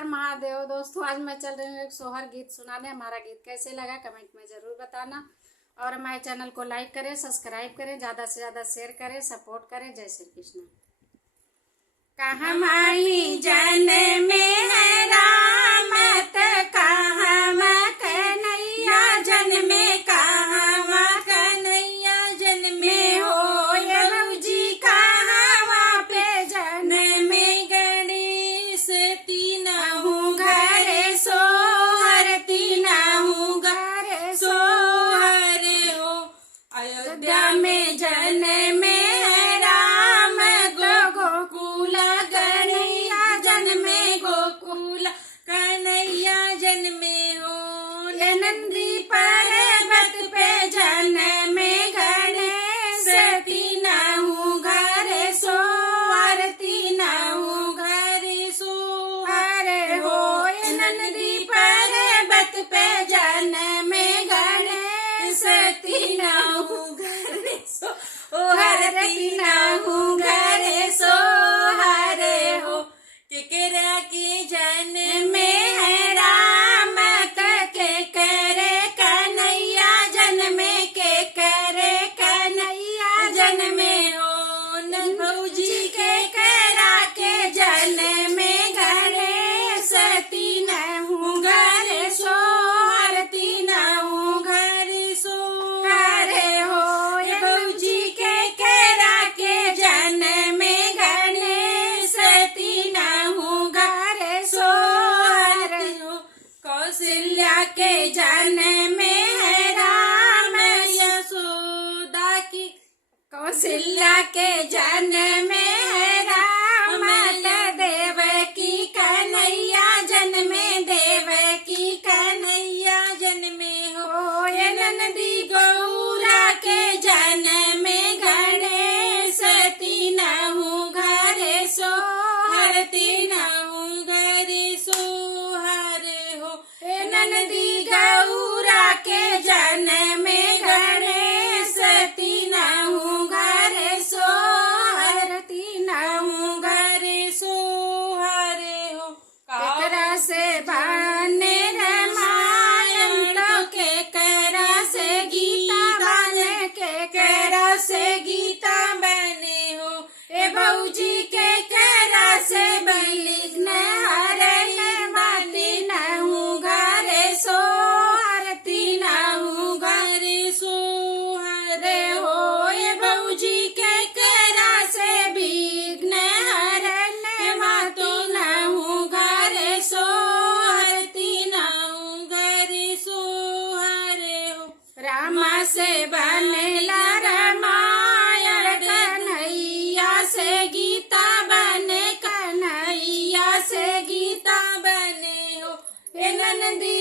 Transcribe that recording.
हर महादेव। दोस्तों आज मैं चल रही हूँ एक सोहर गीत सुनाने। हमारा गीत कैसे लगा कमेंट में ज़रूर बताना और हमारे चैनल को लाइक करें, सब्सक्राइब करें, ज़्यादा से ज़्यादा शेयर करें, सपोर्ट करें। जय श्री कृष्ण। कहाँ माई जन में है राम कहाँ कन्हैया जन में, कहाँ कन्हैया जन में हो ये भौजी, कहाँ पे जन में गणेश तीनहु घर सोहर, तीनहु घर सोहर हो। अयोध्या में जन में है राम गोकुल कन्हैया जन में, गोकुल कन्हैया जन में हो। नंदी पर्वत पे जन में गणेश तीनहु घर सोहर, तीनहु घर सोहर हो। नंदी पर्वत पे जन में गणेश तीनहु घर सोहर, तीनहु घर सोहर हो। केकरा के जन में है राम के करे कन्हैया जन में, के करे कन्हैया जन में हो। भौजी के करा के जन में गणेश तीनहु घर सोहर, तीनहु घर सोहर हो। भौजी के करा के जन में गणेश तीनहु घर सोहर हो। कौशल्या के जन में है राम यशोदा की, कौशल्या के जन में है राम देवकी कन्हैया जन में, देवकी कन्हैया जन में हो। ये नंदी गौरा के जन में गणेश तीनहु घर सोहर, तीनहु घर सोहर हो। नंदी गौरा के जन में गणेश तीनहु घर सोहर, तीनहु घर सोहर हो। केकरा से बने रामायण तो केकरा से गीता बने, केकरा से गीता बने हो। ए भौजी केकरा से विघ्न हरन बाटी नहु घर सोहर, तीनहु घर सोहर हो। ए भौजी केकरा से विघ्न हरन बाटी नहु घर सोहर, तीनहु घर सोहर हो। रामा से बनेला रामायण, कन्हैया से गीता बने, कन्हैया से गीता बने हो। नंदी